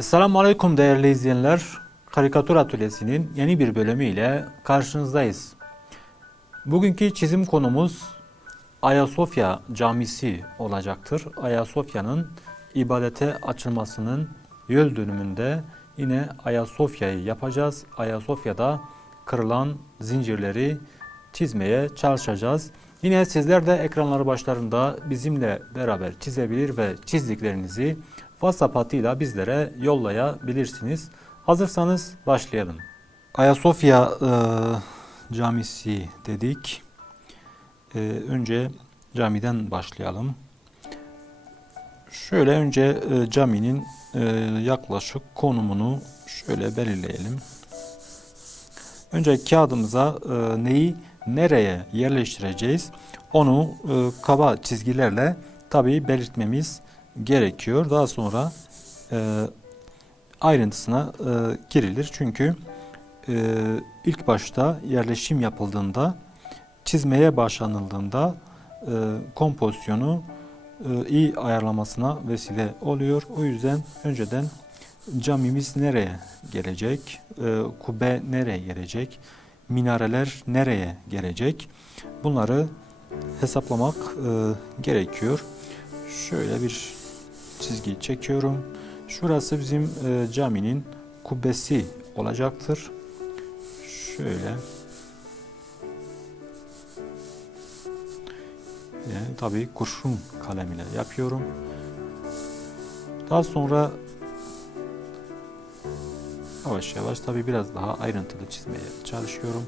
Selamun Aleyküm değerli izleyenler. Karikatür Atölyesi'nin yeni bir bölümüyle karşınızdayız. Bugünkü çizim konumuz Ayasofya Camisi olacaktır. Ayasofya'nın ibadete açılmasının yıl dönümünde yine Ayasofya'yı yapacağız. Ayasofya'da kırılan zincirleri çizmeye çalışacağız. Yine sizler de ekranları başlarında bizimle beraber çizebilir ve çizdiklerinizi WhatsApp hattıyla bizlere yollayabilirsiniz. Hazırsanız başlayalım. Ayasofya e, Camisi dedik. E, önce camiden başlayalım. Şöyle önce e, caminin e, yaklaşık konumunu şöyle belirleyelim. Önce kağıdımıza e, neyi nereye yerleştireceğiz onu e, kaba çizgilerle tabii belirtmemiz. Daha sonra e, ayrıntısına e, girilir. Çünkü e, ilk başta yerleşim yapıldığında çizmeye başlanıldığında e, kompozisyonu e, iyi ayarlamasına vesile oluyor. O yüzden önceden camimiz nereye gelecek, e, kubbe nereye gelecek, minareler nereye gelecek bunları hesaplamak e, gerekiyor. Şöyle bir çizgi çekiyorum. Şurası bizim e, caminin kubbesi olacaktır. Şöyle. Yani tabii kurşun kalemiyle yapıyorum. Daha sonra yavaş yavaş tabii biraz daha ayrıntılı çizmeye çalışıyorum.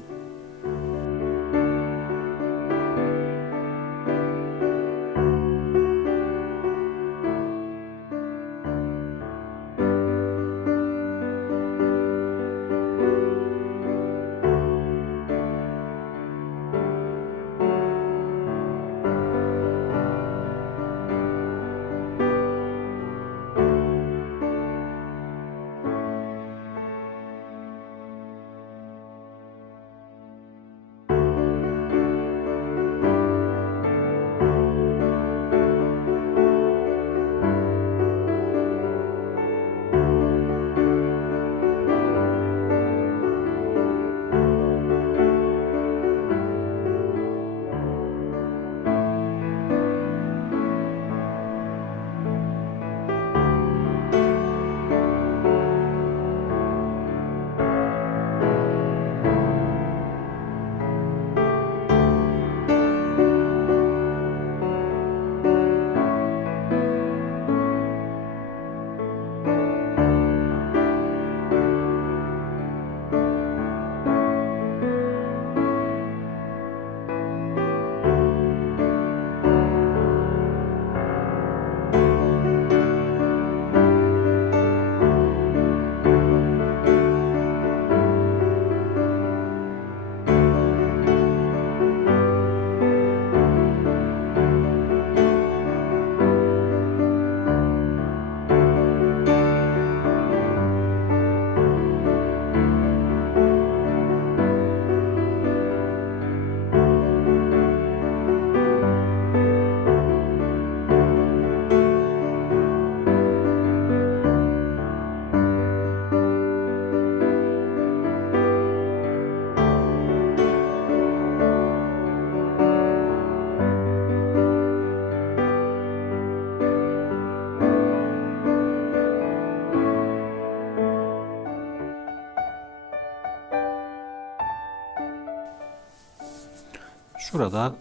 Şurada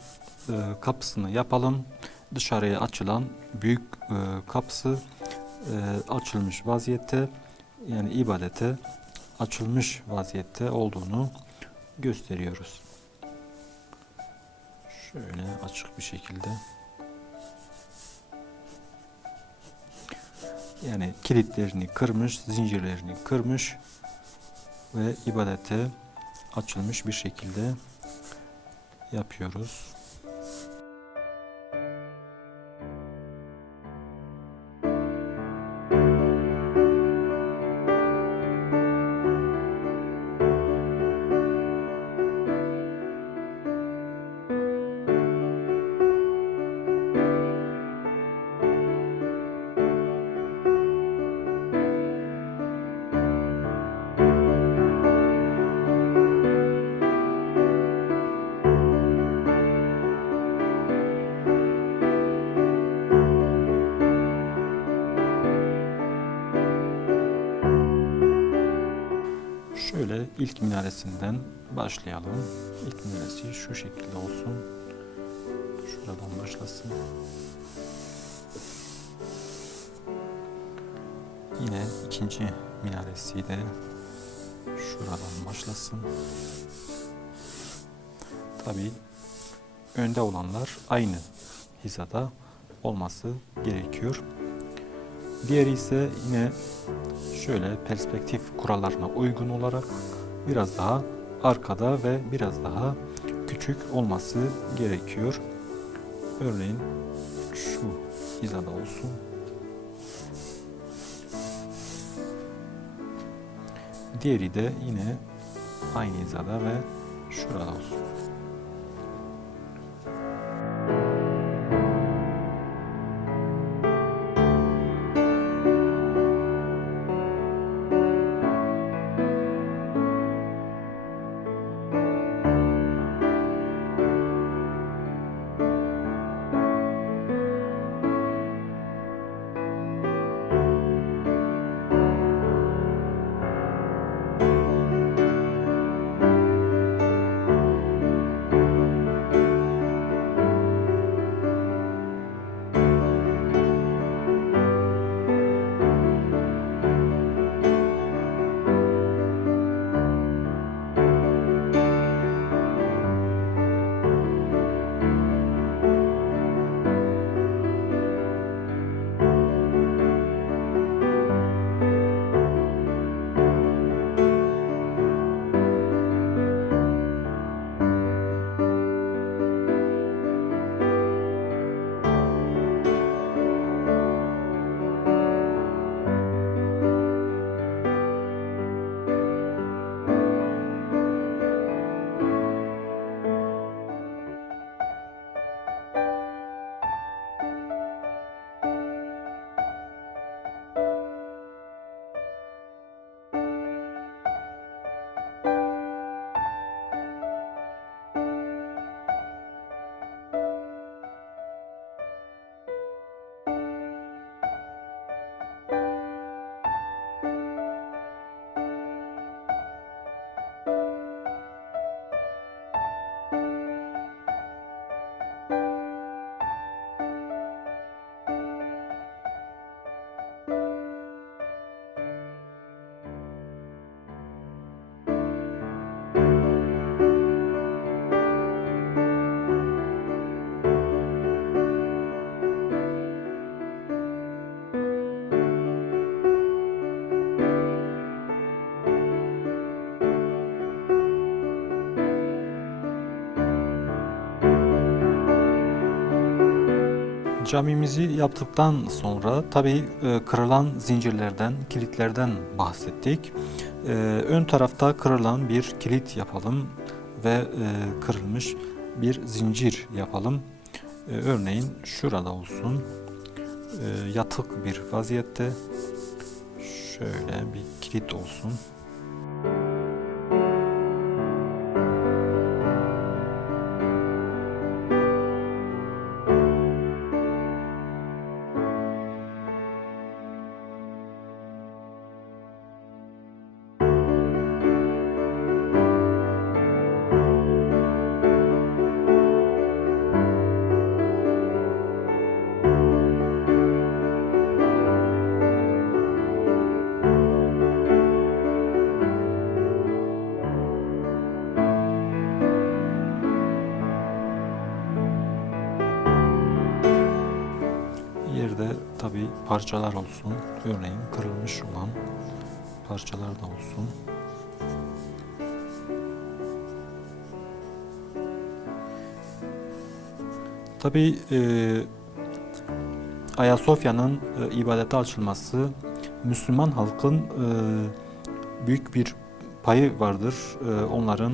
e, kapısını yapalım. Dışarıya açılan büyük e, kapısı e, açılmış vaziyette. Yani ibadete açılmış vaziyette olduğunu gösteriyoruz. Şöyle açık bir şekilde. Yani kilitlerini kırmış, zincirlerini kırmış ve ibadete açılmış bir şekilde yapıyoruz. İlk minaresinden başlayalım. İlk minaresi şu şekilde olsun. Şuradan başlasın. Yine ikinci minaresi de şuradan başlasın. Tabi önde olanlar aynı hizada olması gerekiyor. Diğeri ise yine şöyle perspektif kurallarına uygun olarak biraz daha arkada ve biraz daha küçük olması gerekiyor. Örneğin şu hizada olsun. Diğeri de yine aynı hizada ve şurada olsun. Camimizi yaptıktan sonra tabii e, kırılan zincirlerden, kilitlerden bahsettik. E, Ön tarafta kırılan bir kilit yapalım ve e, kırılmış bir zincir yapalım. Örneğin şurada olsun. Yatık bir vaziyette şöyle bir kilit olsun. Parçalar olsun. Örneğin kırılmış olan parçalar da olsun. Tabi e, Ayasofya'nın e, ibadete açılması Müslüman halkın e, büyük bir payı vardır. E, onların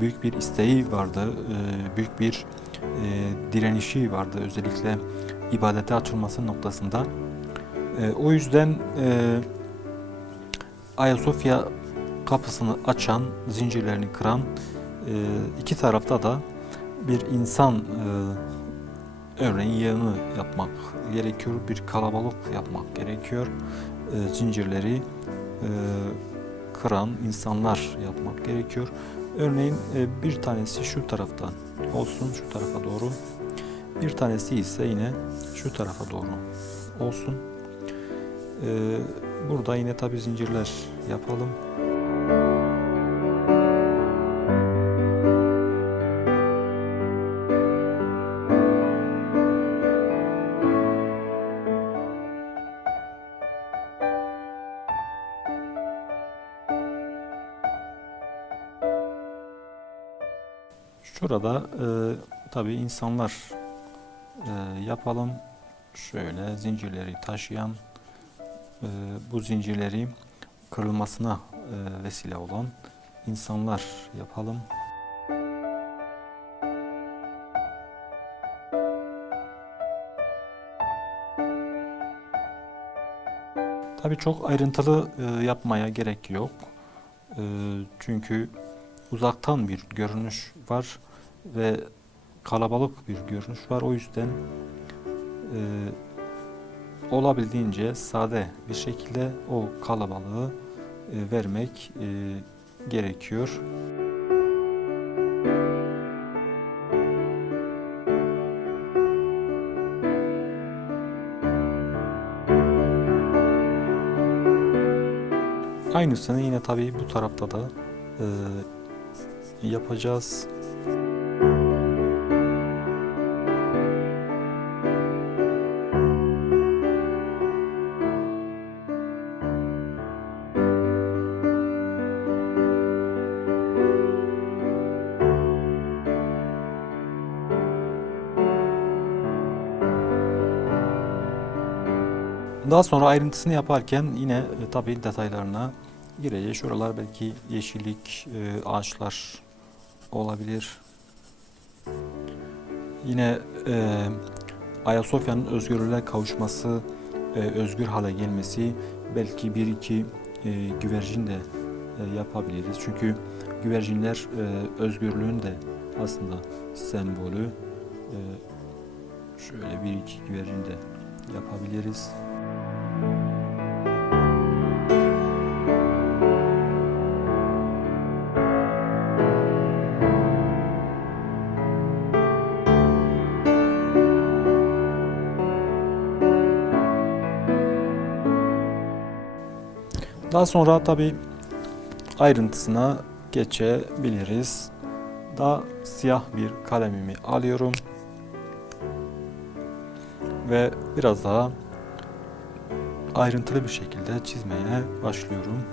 büyük bir isteği vardı, e, büyük bir e, direnişi vardı özellikle ibadete açılması noktasında. E, o yüzden e, Ayasofya kapısını açan, zincirlerini kıran e, iki tarafta da bir insan e, örneğin yığını yapmak gerekiyor, bir kalabalık yapmak gerekiyor. E, zincirleri e, kıran insanlar yapmak gerekiyor. Örneğin e, bir tanesi şu taraftan olsun, şu tarafa doğru. Bir tanesi ise yine şu tarafa doğru olsun. E, burada yine tabi zincirler yapalım. Şurada e, tabi insanlar e, yapalım. Şöyle zincirleri taşıyan bu zincirleri kırılmasına e, vesile olan insanlar yapalım. Tabi çok ayrıntılı e, yapmaya gerek yok. E, çünkü uzaktan bir görünüş var ve kalabalık bir görünüş var. O yüzden olabildiğince sade bir şekilde o kalabalığı e, vermek e, gerekiyor. Aynısını yine tabii bu tarafta da e, yapacağız. Daha sonra ayrıntısını yaparken yine e, tabii detaylarına gireceğiz. Şuralar belki yeşillik, e, ağaçlar olabilir. Yine e, Ayasofya'nın özgürlüğe kavuşması, e, özgür hale gelmesi belki bir iki e, güvercin de e, yapabiliriz. Çünkü güvercinler e, özgürlüğün de aslında sembolü. E, şöyle bir iki güvercin de yapabiliriz. Daha sonra tabi ayrıntısına geçebiliriz. Daha siyah bir kalemimi alıyorum. Ve biraz daha ayrıntılı bir şekilde çizmeye başlıyorum.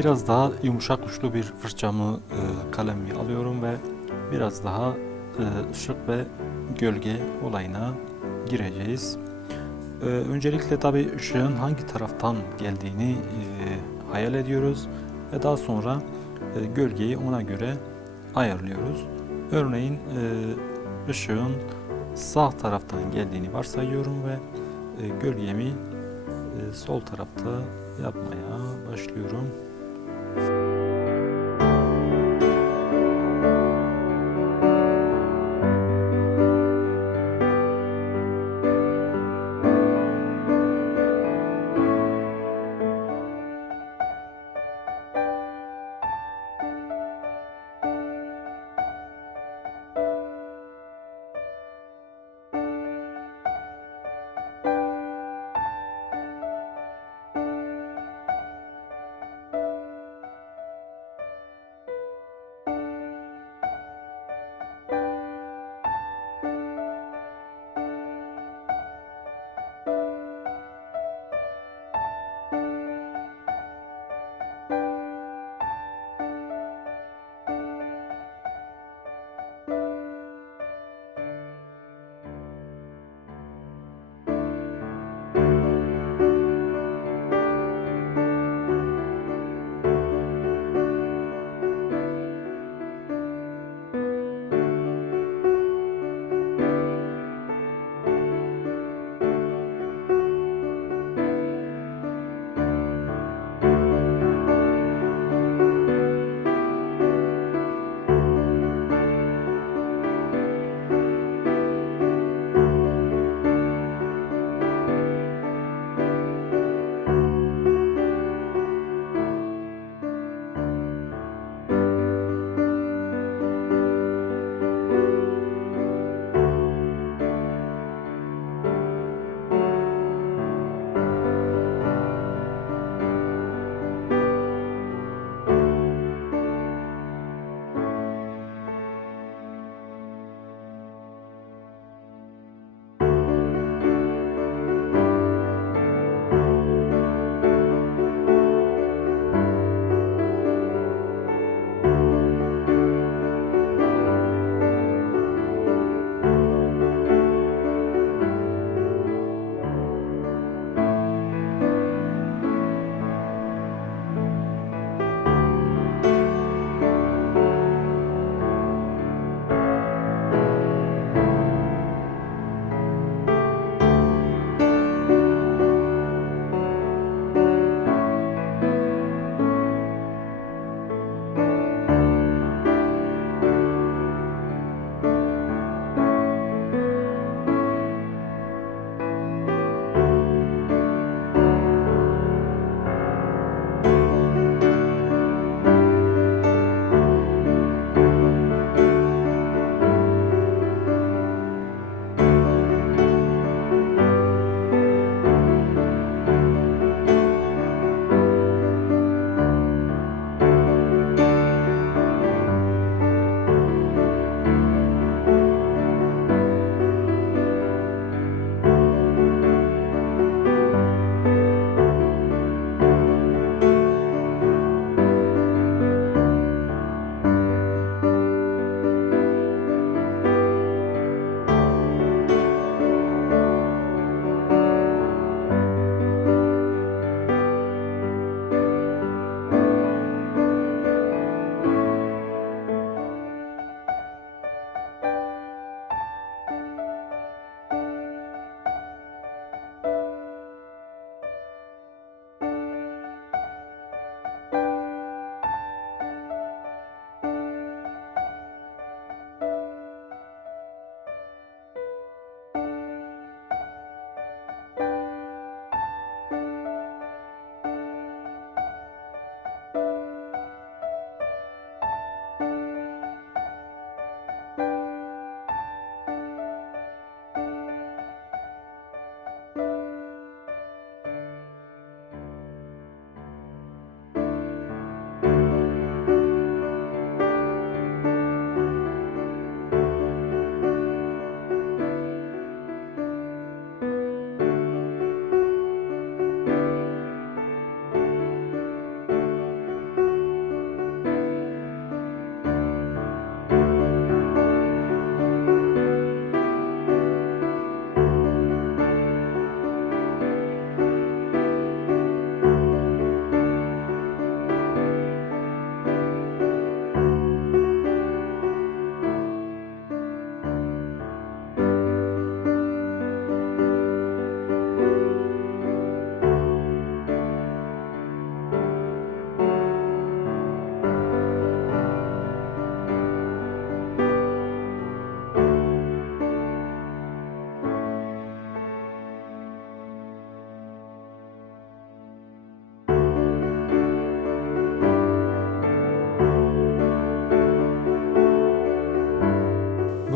Biraz daha yumuşak uçlu bir fırçamı e, kalemi alıyorum ve biraz daha e, ışık ve gölge olayına gireceğiz. E, öncelikle tabii ışığın hangi taraftan geldiğini e, hayal ediyoruz ve daha sonra e, gölgeyi ona göre ayarlıyoruz. Örneğin e, ışığın sağ taraftan geldiğini varsayıyorum ve e, gölgemi e, sol tarafta yapmaya başlıyorum. Bye.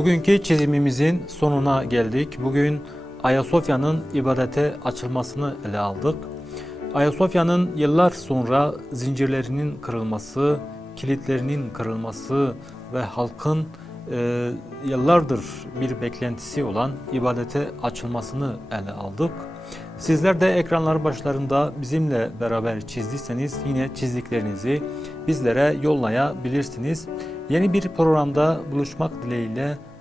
Bugünkü çizimimizin sonuna geldik. Bugün Ayasofya'nın ibadete açılmasını ele aldık. Ayasofya'nın yıllar sonra zincirlerinin kırılması, kilitlerinin kırılması ve halkın e, yıllardır bir beklentisi olan ibadete açılmasını ele aldık. Sizler de ekranlar başlarında bizimle beraber çizdiyseniz yine çizdiklerinizi bizlere yollayabilirsiniz. Yeni bir programda buluşmak dileğiyle